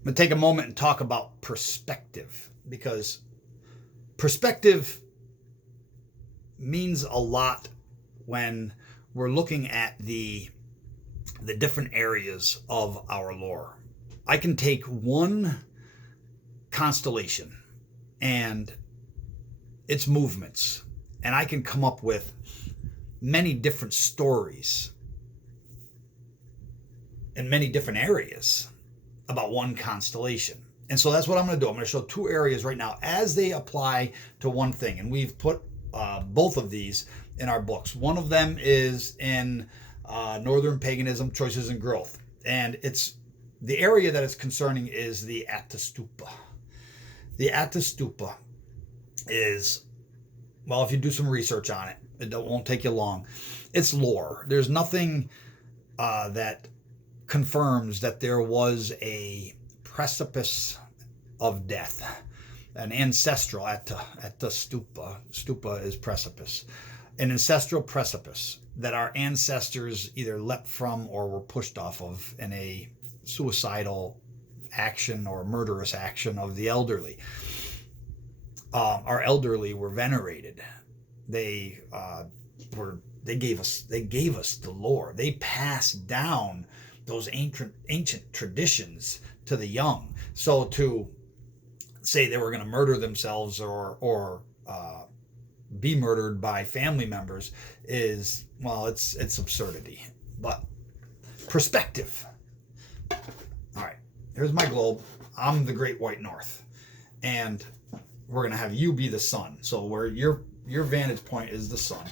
I'm going to take a moment and talk about perspective, because perspective means a lot when we're looking at the different areas of our lore. I can take one constellation and its movements, and I can come up with many different stories in many different areas about one constellation. And so that's what I'm going to do. I'm going to show two areas right now as they apply to one thing. And we've put both of these in our books. One of them is in Northern Paganism, Choices and Growth. And it's the area that is concerning is the Ättestupa. The Ättestupa is, well, if you do some research on it, it won't take you long. It's lore. There's nothing that confirms that there was a precipice of death, an ancestral Ättestupa. Stupa is precipice. An ancestral precipice that our ancestors either leapt from or were pushed off of in a suicidal action or murderous action of the elderly. Our elderly were venerated. They gave us the lore. They passed down those ancient traditions to the young. So to say they were going to murder themselves or be murdered by family members is, well, it's absurdity. But perspective. All right, here's my globe. I'm the Great White North, and we're going to have you be the sun. So where your vantage point is the sun,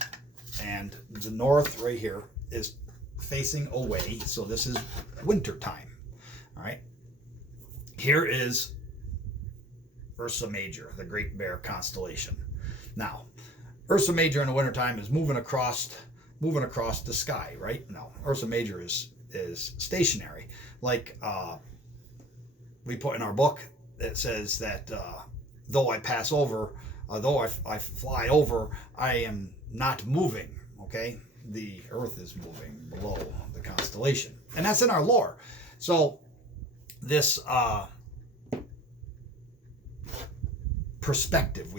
and the north right here is facing away. So this is winter time. All right. Here is Ursa Major, the Great Bear constellation. Now, Ursa Major in the wintertime is moving across the sky, right? No, Ursa Major is stationary. Like we put in our book, it says that though I pass over, though I fly over, I am not moving. Okay, the Earth is moving below the constellation, and that's in our lore. So this perspective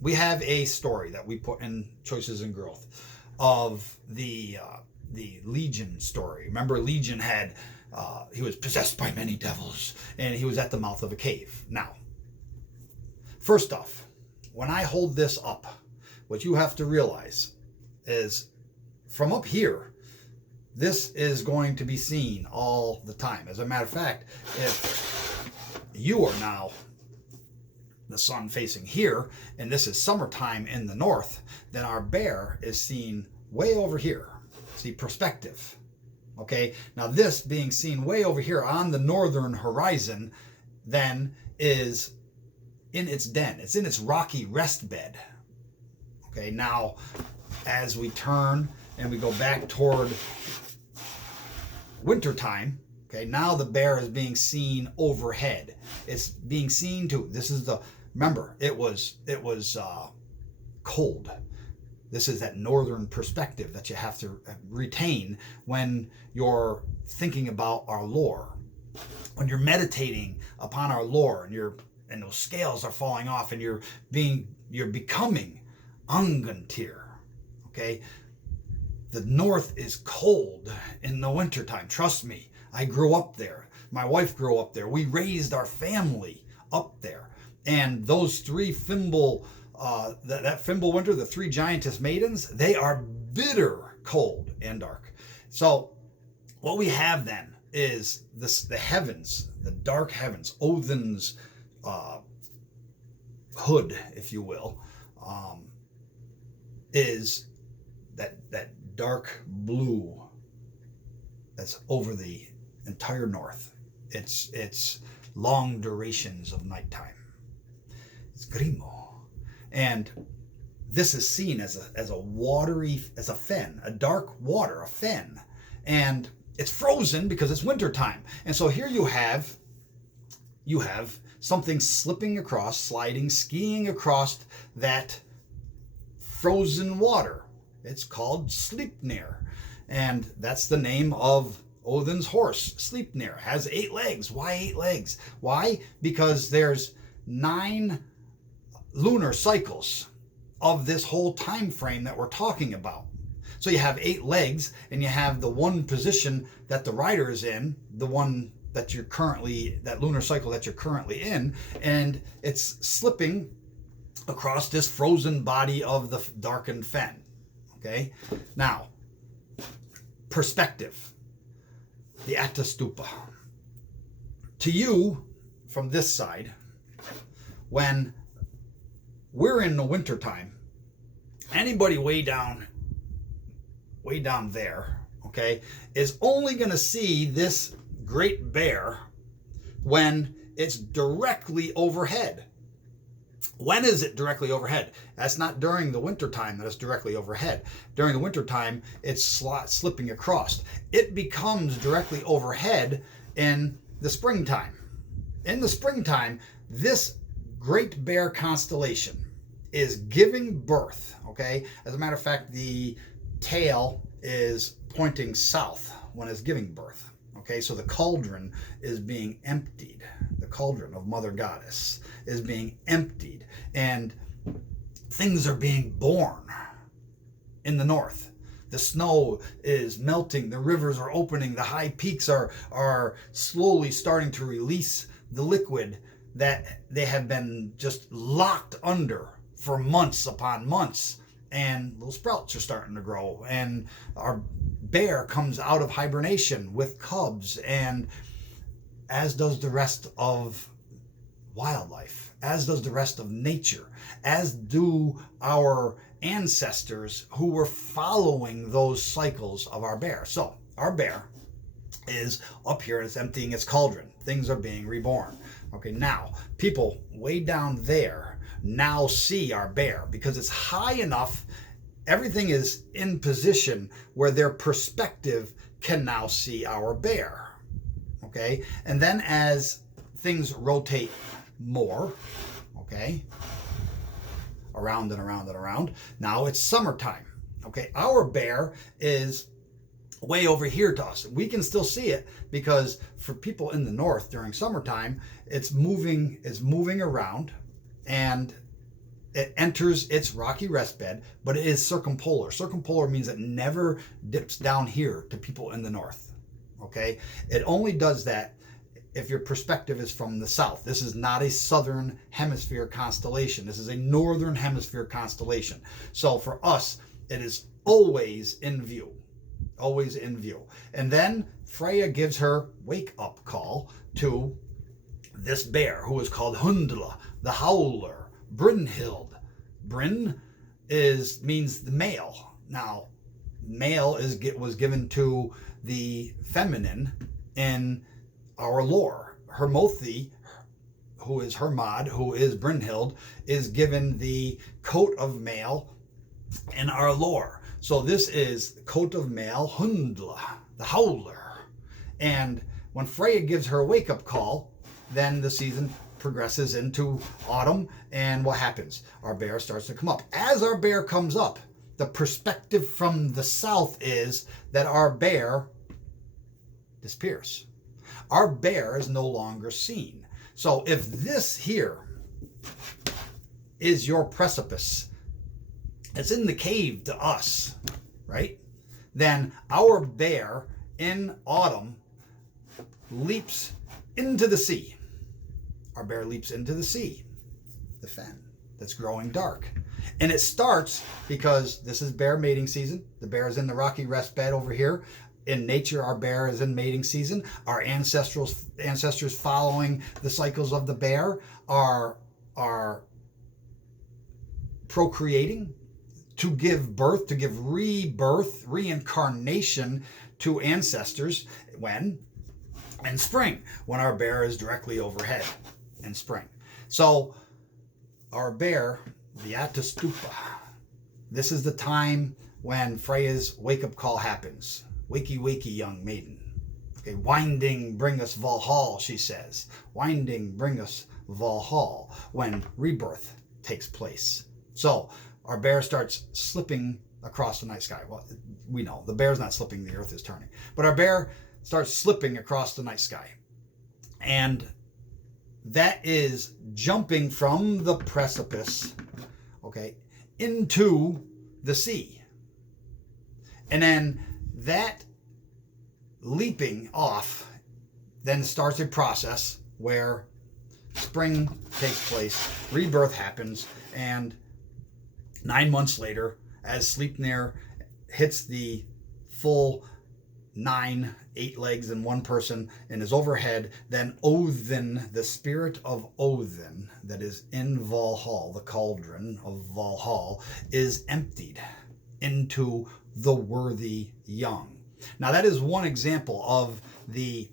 we have a story that we put in Choices and Growth of the Legion story. Remember, Legion had he was possessed by many devils, and he was at the mouth of a cave. Now, first off, when I hold this up, what you have to realize is from up here, this is going to be seen all the time. As a matter of fact, if you are now the sun facing here, and this is summertime in the north, then our bear is seen way over here. See, perspective. Okay, now this being seen way over here on the northern horizon then is in its den. It's in its rocky rest bed. Okay, now as we turn and we go back toward wintertime, okay, now the bear is being seen overhead. It's being seen to, this is the, remember, it was cold. This is that northern perspective that you have to retain when you're thinking about our lore. When you're meditating upon our lore and those scales are falling off and you're becoming Angantyr. Okay? The north is cold in the wintertime. Trust me, I grew up there. My wife grew up there. We raised our family up there. And those three Fimble, that Fimble winter, the three giantess maidens, they are bitter cold and dark. So what we have then is the heavens, the dark heavens, Odin's hood, if you will, is that dark blue that's over the entire north. It's long durations of nighttime. It's grimo. And this is seen as a watery, as a fen, a dark water, a fen. And it's frozen because it's wintertime. And so here you have something slipping across, sliding, skiing across that frozen water. It's called Sleipnir. And that's the name of Odin's horse, Sleipnir, has 8 legs. Why 8 legs? Why? Because there's 9 lunar cycles of this whole time frame that we're talking about. So you have 8 legs, and you have the one position that the rider is in, the one that you're currently, that lunar cycle that you're currently in, and it's slipping across this frozen body of the darkened fen. Okay? Now, perspective. The Ättestupa. To you, from this side, when we're in the wintertime, anybody way down there, okay, is only going to see this great bear when it's directly overhead. When is it directly overhead? That's not during the wintertime that it's directly overhead. During the wintertime, it's slipping across. It becomes directly overhead in the springtime. In the springtime, this Great Bear constellation is giving birth, okay? As a matter of fact, the tail is pointing south when it's giving birth, okay? So the cauldron is being emptied. The cauldron of Mother Goddess is being emptied, and things are being born in the north. The snow is melting, the rivers are opening, the high peaks are slowly starting to release the liquid that they have been just locked under for months upon months, and little sprouts are starting to grow, and our bear comes out of hibernation with cubs, and as does the rest of wildlife, as does the rest of nature, as do our ancestors who were following those cycles of our bear. So our bear is up here and it's emptying its cauldron. Things are being reborn. Okay, now people way down there now see our bear because it's high enough. Everything is in position where their perspective can now see our bear. Okay, and then as things rotate more, okay, around and around and around, now it's summertime. Okay, our bear is way over here to us. We can still see it because for people in the north during summertime, it's moving around, and it enters its rocky rest bed, but it is circumpolar. Circumpolar means it never dips down here to people in the north. Okay, it only does that if your perspective is from the south. This is not a southern hemisphere constellation. This is a northern hemisphere constellation. So for us, it is always in view. Always in view. And then Freya gives her wake-up call to this bear who is called Hundla, the Howler, Brynhild. Bryn means the male. Now, male was given to the feminine in our lore. Hermothi, who is Hermod, who is Brynhild, is given the coat of mail in our lore. So this is coat of mail, Hundla, the Howler. And when Freya gives her a wake-up call, then the season progresses into autumn, and what happens? Our bear starts to come up. As our bear comes up, the perspective from the south is that our bear disappears. Our bear is no longer seen. So if this here is your precipice, it's in the cave to us, right? Then our bear in autumn leaps into the sea. Our bear leaps into the sea, the fen that's growing dark. And it starts because this is bear mating season. The bear is in the rocky rest bed over here. In nature, our bear is in mating season. Our ancestors following the cycles of the bear are procreating to give birth, to give rebirth, reincarnation to ancestors. When? In spring, when our bear is directly overhead in spring. So our bear, the Ättestupa, this is the time when Freya's wake-up call happens. Wakey, wakey, young maiden. Okay, winding, bring us Valhall, she says. Winding, bring us Valhall, when rebirth takes place. So our bear starts slipping across the night sky. Well, we know the bear's not slipping, the earth is turning. But our bear starts slipping across the night sky. And that is jumping from the precipice, okay, into the sea. And then that leaping off then starts a process where spring takes place, rebirth happens, and 9 months later, as Sleipnir hits the full 8 legs in one person and is overhead, then Odin, the spirit of Odin that is in Valhall, the cauldron of Valhall, is emptied into the worthy young. Now that is one example of the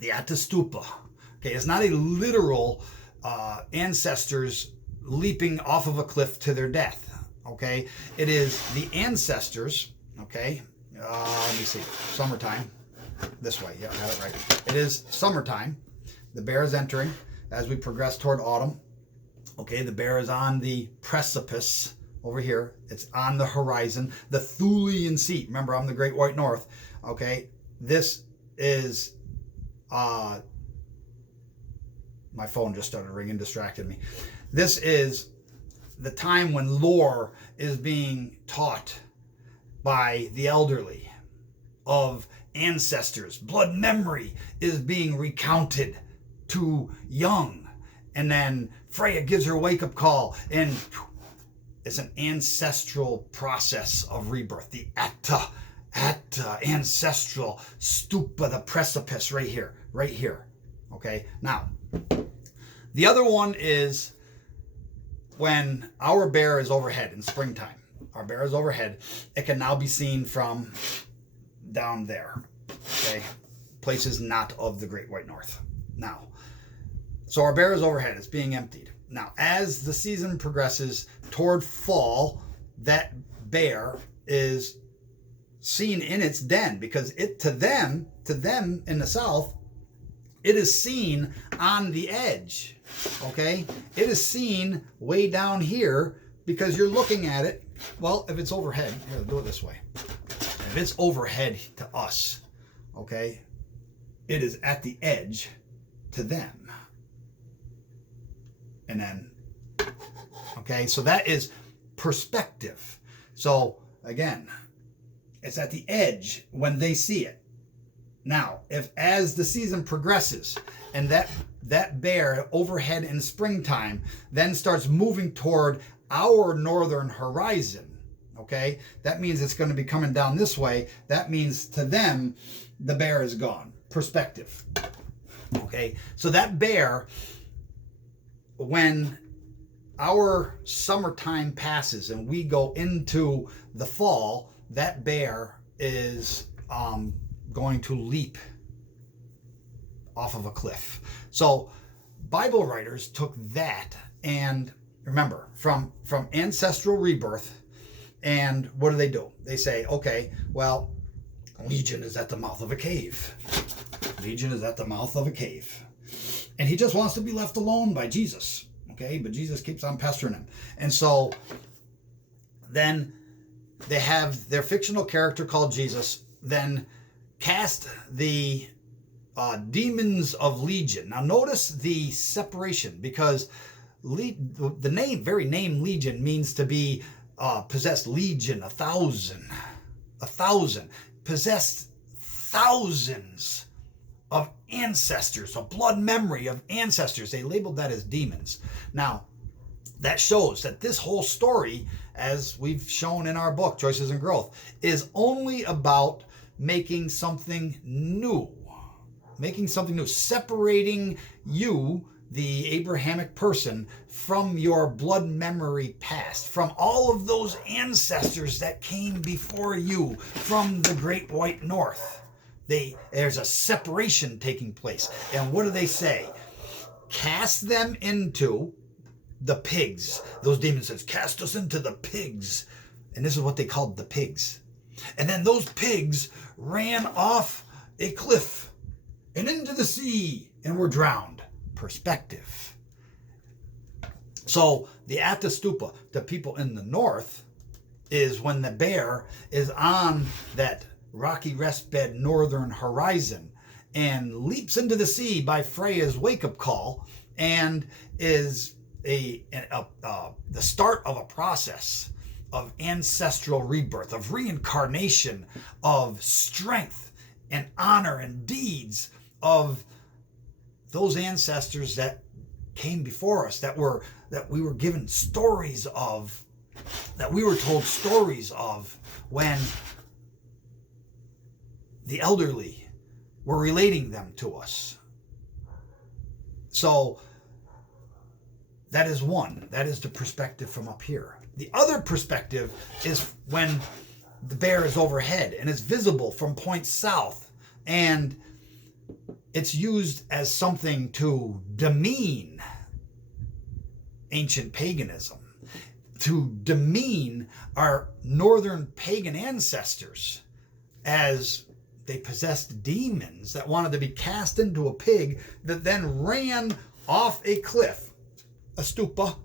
Ättestupa. Okay, it's not a literal ancestors leaping off of a cliff to their death. Okay, it is the ancestors. Okay, let me see, summertime. This way, yeah, I got it right. It is summertime. The bear is entering as we progress toward autumn. Okay, the bear is on the precipice over here. It's on the horizon. The Thulian seat. Remember, I'm the Great White North. Okay, this is my phone just started ringing, distracted me. This is the time when lore is being taught by the elderly of ancestors. Blood memory is being recounted to young. And then Freya gives her wake-up call, and it's an ancestral process of rebirth. The ancestral stupa, the precipice right here. Okay, now, the other one is when our bear is overhead in springtime. Our bear is overhead. It can now be seen from down there. Okay, places not of the Great White North. Now, so our bear is overhead. It's being emptied. Now, as the season progresses toward fall, that bear is seen in its den, because it to them in the south, it is seen on the edge. Okay, it is seen way down here because you're looking at it. Well, if it's overhead, here, do it this way. If it's overhead to us, okay, it is at the edge to them. And then, okay, so that is perspective. So again, it's at the edge when they see it. Now, if as the season progresses and that bear overhead in springtime then starts moving toward our northern horizon, okay, that means it's going to be coming down this way. That means to them, the bear is gone. Perspective. Okay, so that bear, when our summertime passes and we go into the fall, that bear is going to leap off of a cliff. So Bible writers took that, and remember, from ancestral rebirth, and what do? They say, okay, well, Legion is at the mouth of a cave. Legion is at the mouth of a cave. And he just wants to be left alone by Jesus. Okay, but Jesus keeps on pestering him. And so then they have their fictional character called Jesus then cast the demons of Legion. Now notice the separation, because the very name Legion means to be possessed. Legion, 1,000, possessed thousands of ancestors, a blood memory of ancestors. They labeled that as demons. Now, that shows that this whole story, as we've shown in our book, Choices and Growth, is only about making something new. Separating you, the Abrahamic person, from your blood memory past, from all of those ancestors that came before you from the Great White North. There's a separation taking place. And what do they say? Cast them into the pigs. Those demons says, cast us into the pigs. And this is what they called the pigs. And then those pigs ran off a cliff and into the sea and were drowned. Perspective. So the Ättestupa, the people in the north, is when the bear is on that rocky rest bed northern horizon, and leaps into the sea by Freya's wake-up call, and is the start of a process of ancestral rebirth, of reincarnation, of strength and honor and deeds of those ancestors that came before us, that we were given stories of, that we were told stories of when the elderly were relating them to us. So that is one. That is the perspective from up here. The other perspective is when the bear is overhead and it's visible from points south, and it's used as something to demean ancient paganism, to demean our northern pagan ancestors, as they possessed demons that wanted to be cast into a pig that then ran off a cliff, a stupa,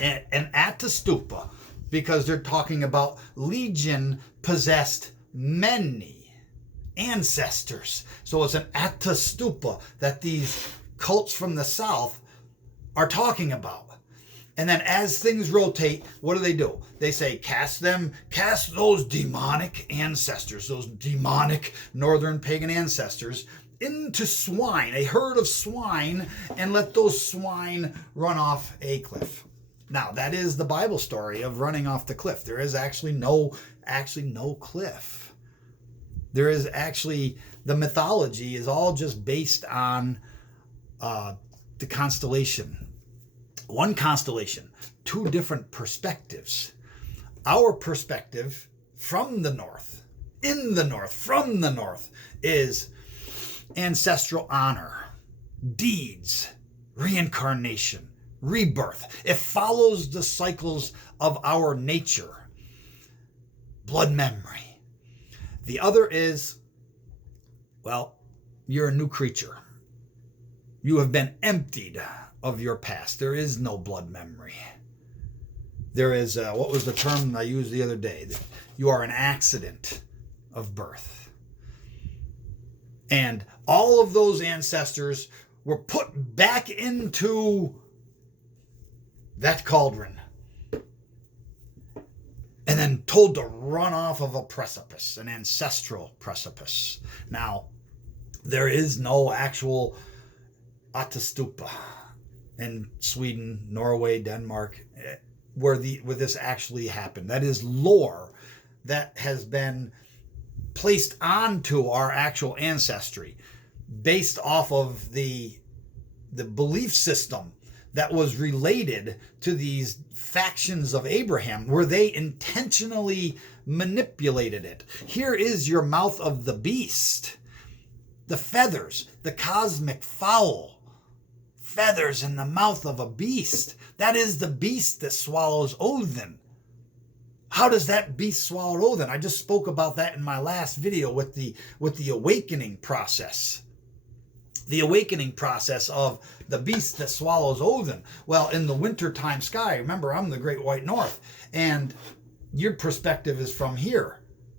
an Ättestupa, because they're talking about Legion possessed many ancestors. So it's an Ättestupa that these cults from the south are talking about. And then as things rotate, what do? They say, cast those demonic ancestors, those demonic northern pagan ancestors into swine, a herd of swine, and let those swine run off a cliff. Now, that is the Bible story of running off the cliff. There is actually no cliff. There is actually, the mythology is all just based on the constellation. One constellation, two different perspectives. Our perspective from the north, from the north, is ancestral honor, deeds, reincarnation, rebirth. It follows the cycles of our nature, blood memory. The other is, well, you're a new creature. You have been emptied of your past. There is no blood memory. There is, what was the term I used the other day? You are an accident of birth. And all of those ancestors were put back into that cauldron and then told to run off of a precipice, an ancestral precipice. Now, there is no actual Ättestupa in Sweden, Norway, Denmark, where this actually happened. That is lore that has been placed onto our actual ancestry based off of the belief system that was related to these factions of Abraham, where they intentionally manipulated it. Here is your mouth of the beast, the feathers, the cosmic fowl. Feathers in the mouth of a beast. That is the beast that swallows Odin. How does that beast swallow Odin? I just spoke about that in my last video with the awakening process. The awakening process of the beast that swallows Odin. Well, in the wintertime sky, remember, I'm the Great White North, and your perspective is from here.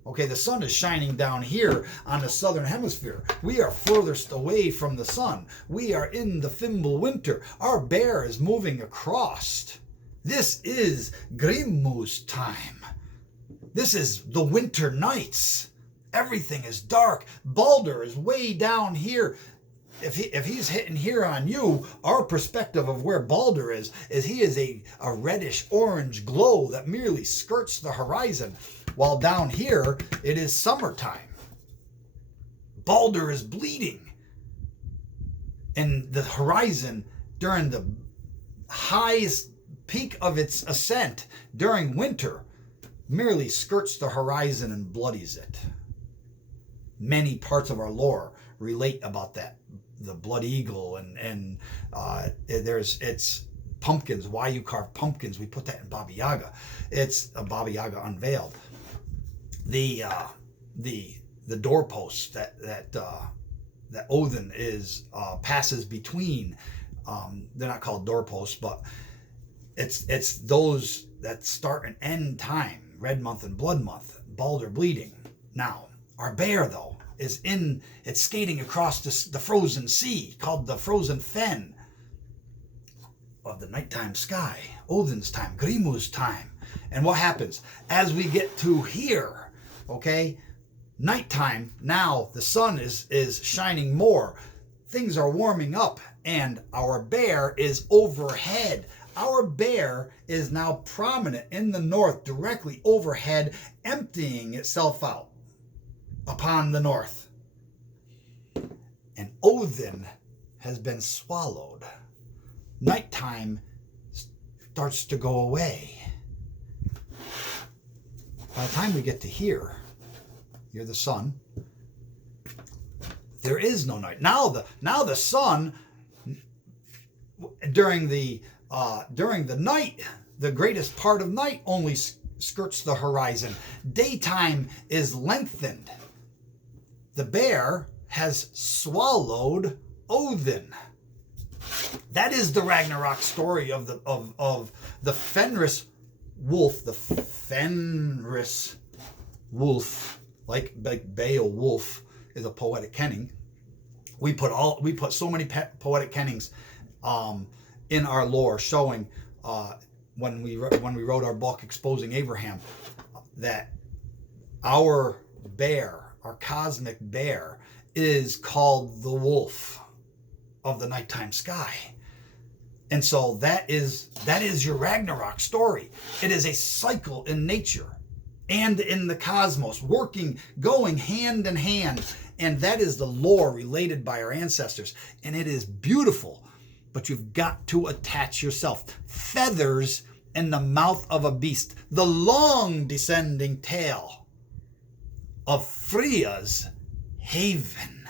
Okay, the sun is shining down here on the southern hemisphere. We are furthest away from the sun. We are in the Fimble winter. Our bear is moving across. This is Grimmu's time. This is the winter nights. Everything is dark. Baldur is way down here. If he's hitting here on you, our perspective of where Baldur is he is a reddish orange glow that merely skirts the horizon. While down here, it is summertime. Baldur is bleeding. And the horizon, during the highest peak of its ascent during winter, merely skirts the horizon and bloodies it. Many parts of our lore relate about that. The blood eagle and it's pumpkins. Why you carve pumpkins? We put that in Baba Yaga. It's a Baba Yaga unveiled. The doorposts that Odin is passes between. They're not called doorposts, but it's those that start and end time. Red month and blood month. Baldur bleeding. Now, Our bear, though, it's skating across the frozen sea, called the frozen fen of the nighttime sky, Odin's time, Grimu's time. And what happens? As we get to here, okay, nighttime, now the sun is shining more. Things are warming up, and our bear is overhead. Our bear is now prominent in the north, directly overhead, emptying itself out upon the north. And Odin has been swallowed. Nighttime starts to go away. By the time we get to here, you're the sun. There is no night. Now the sun during the night, the greatest part of night only skirts the horizon. Daytime is lengthened. The bear has swallowed Odin. That is the Ragnarok story of the Fenris wolf. The Fenris wolf, like Beowulf is a poetic kenning. We put so many poetic kennings in our lore, showing when we wrote our book exposing Abraham, that our bear, our cosmic bear, is called the wolf of the nighttime sky. And so that is your Ragnarok story. It is a cycle in nature and in the cosmos, going hand in hand. And that is the lore related by our ancestors. And it is beautiful, but you've got to attach yourself. Feathers in the mouth of a beast, the long descending tail of Freya's haven.